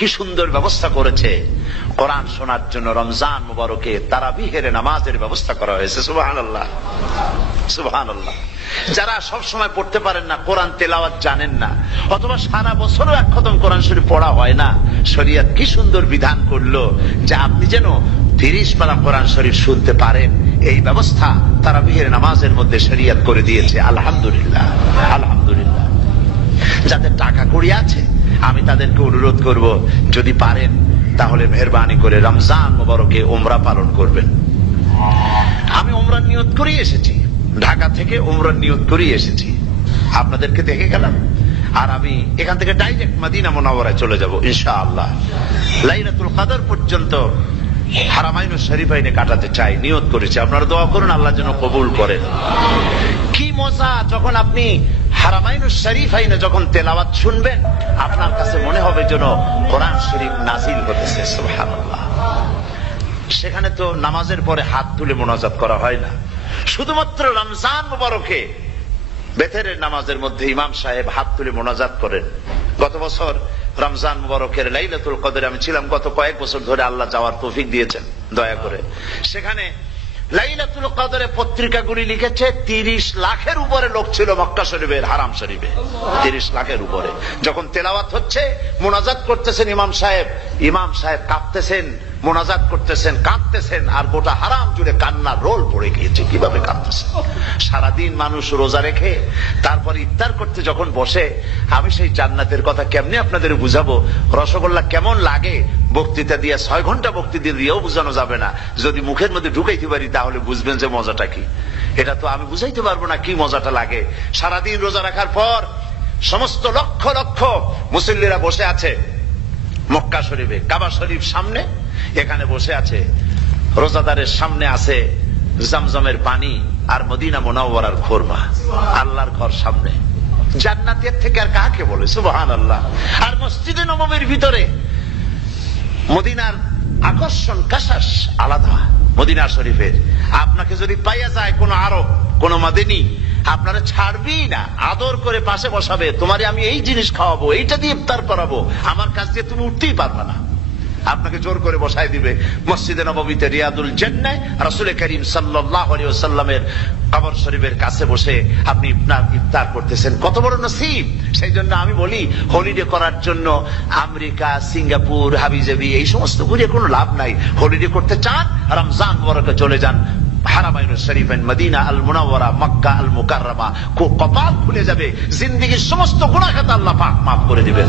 কি সুন্দর ব্যবস্থা করেছে। কোরআন শোনার জন্য রমজান মুবারকে তারাবিহের নামাজের ব্যবস্থা করা হয়েছে। সুবহানাল্লাহ, সুবহানাল্লাহ। যারা সব সময় পড়তে পারেন না, কোরআন তেলাওয়াত জানেন না, অথবা সারা বছরও এক খতম কোরআন শরীফ পড়া হয় না, শরীয়ত কি সুন্দর বিধান করলো যে আপনি যেন 30 পারা কোরআন শরীফ শুনতে পারেন। এই ব্যবস্থা তারাবিহের নামাজের মধ্যে শরীয়ত করে দিয়েছে। আলহামদুলিল্লাহ, আলহামদুলিল্লাহ। যাদের টাকা কড়ি আছে আমি তাদেরকে অনুরোধ করব, যদি পারেন তাহলে মেহেরবানি করে রমজান মুবারকে উমরা পালন করবেন। আমি উমরার নিয়ত করেই এসেছি, ঢাকা থেকে উমরার নিয়ত করেই এসেছি, আপনাদেরকে দেখে গেলাম। আর আমি এখান থেকে ডাইরেক্ট মদিনা মুনাওয়ারায় চলে যাব ইনশাআল্লাহ। লাইলাতুল কদর পর্যন্ত হারামাইন শরীফাইনে কাটাতে চাই, নিয়ত করেছি। আপনারা দোয়া করুন আল্লাহ যেন কবুল করেন। কি মজা যখন আপনি হারামাইন শরীফাইনে যখন তেলাওয়াত শুনবেন, আপনার কাছে মনে হবে যেন কোরআন শরীফ নাজিল হতেছে। সুবহানাল্লাহ। সেখানে তো নামাজের পরে হাত তুলে মোনাজাত করা হয় না, শুধুমাত্র রমজান মুবারকে বেতেরের নামাজের মধ্যে ইমাম সাহেব হাত তুলে মোনাজাত করেন। গত বছর রমজান মুবারকের লাইলাতুল কদরে আমি ছিলাম, গত কয়েক বছর ধরে আল্লাহ যাওয়ার তৌফিক দিয়েছেন দয়া করে। সেখানে লাইলাতুল কদরে পত্রিকাগুলি লিখেছে 30 লাখের উপরে লোক ছিল মক্কা শরীফের হারাম শরীফে, 30 লাখের উপরে। যখন তেলাওয়াত হচ্ছে, মোনাজাত করতেছেন ইমাম সাহেব কাঁপতেছেন, মোনাজাত করতেছেন, কাঁদতেছেন, আর গোটা হারাম জুড়ে কান্নার রোল পড়ে গিয়েছে। কিভাবে কাঁদতেছে! সারাদিন মানুষ রোজা রেখে তারপর ইফতার করতে যখন বসে, আমি সেই জান্নাতের কথা কেমনে আপনাদের বুঝাবো? রসগোল্লা কেমন লাগে বক্তৃতা দিয়ে 6 ঘন্টা বক্তৃতা দিয়েও বোঝানো যাবে না। যদি মুখের মধ্যে ঢুকাইতে পারি তাহলে বুঝবেন যে মজাটা কি। এটা তো আমি বুঝাইতে পারবো না কি মজাটা লাগে। সারাদিন রোজা রাখার পর সমস্ত লক্ষ লক্ষ মুসল্লিরা বসে আছে মক্কা শরীফে, কাবা শরীফ সামনে, এখানে বসে আছে। রোজাদারের সামনে আছে জমজমের পানি আর মদিনা মুনাওয়ারার খুরমা। আল্লাহর ঘর সামনে, জান্নাতের থেকে আর কাকে বলে! সুবহানাল্লাহ। আর মসজিদে নববীর ভিতরে মদিনার আকর্ষণ কাশাস আলাদা। মদিনা শরীফের আপনাকে যদি পাইয়া যায় কোন আরব, কোন মাদিনী, আপনারা ছাড়বি না, আদর করে পাশে বসাবে, তোমারে আমি এই জিনিস খাওয়াবো, এইটা দিয়ে ইফতার করাবো, আমার কাছ দিয়ে তুমি উঠতেই পারবে না, আপনাকে জোর করে বসাই দিবে। মসজিদে নববীতে রিয়াদুল জান্নাহ রাসূল করিম সাল্লাল্লাহু আলাইহি ওয়াসাল্লামের কবর শরীফের কাছে বসে আপনি ইফতার করতেছেন, কত বড় নসিব! সেই জন্য আমি বলি, হলিডে করার জন্য আমেরিকা, সিঙ্গাপুর, হাবিজাবি এই সমস্ত ঘুরে কোনো লাভ নাই। হলিডে করতে চান, রমজান মুবারকে চলে যান হারামাইন শরীফাইন, মদিনা আল মুনাওয়ারা, মক্কা আল মুকাররমা। কপাল খুলে যাবে, জিন্দেগীর সমস্ত গুনাহ খাতা আল্লাহ পাক মাফ করে দিবেন।